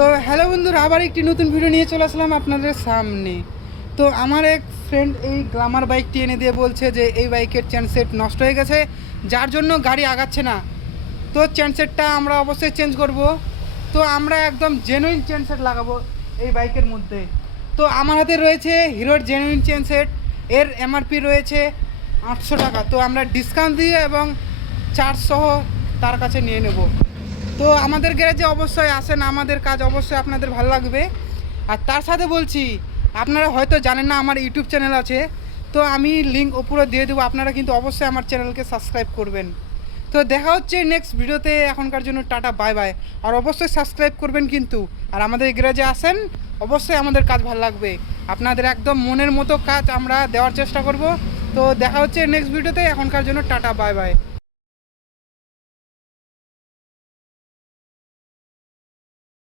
তো হ্যালো বন্ধুরা, আবার একটি নতুন ভিডিও নিয়ে চলে আসলাম আপনাদের সামনে। তো আমার এক ফ্রেন্ড এই গ্ল্যামার বাইকটি এনে দিয়ে বলছে যে এই বাইকের চেন সেট নষ্ট হয়ে গেছে, যার জন্য গাড়ি আগাচ্ছে না। তো চেন সেটটা আমরা অবশ্যই চেঞ্জ করব। তো আমরা একদম জেনুইন চেন সেট লাগাবো এই বাইকের মধ্যে। তো আমার হাতে রয়েছে হিরোর জেনুইন চেন সেট, এর এমআরপি রয়েছে 800 টাকা। তো আমরা ডিসকাউন্ট দিয়ে এবং চার্জ সহ তার কাছে নিয়ে নেব। তো আমাদের গ্যারেজে অবশ্যই আসেন, আমাদের কাজ অবশ্যই আপনাদের ভালো লাগবে। আর তার সাথে বলছি, আপনারা হয়তো জানেন না আমার ইউটিউব চ্যানেল আছে, তো আমি লিঙ্ক উপরে দিয়ে দেবো, আপনারা কিন্তু অবশ্যই আমার চ্যানেলকে সাবস্ক্রাইব করবেন। তো দেখা হচ্ছে নেক্সট ভিডিওতে, এখনকার জন্য টাটা বাই বাই। আর অবশ্যই সাবস্ক্রাইব করবেন কিন্তু, আর আমাদের গ্যারেজে আসেন, অবশ্যই আমাদের কাজ ভালো লাগবে। আপনাদের একদম মনের মতো কাজ আমরা দেওয়ার চেষ্টা করব। তো দেখা হচ্ছে নেক্সট ভিডিওতে, এখনকার জন্য টাটা বাই বাই।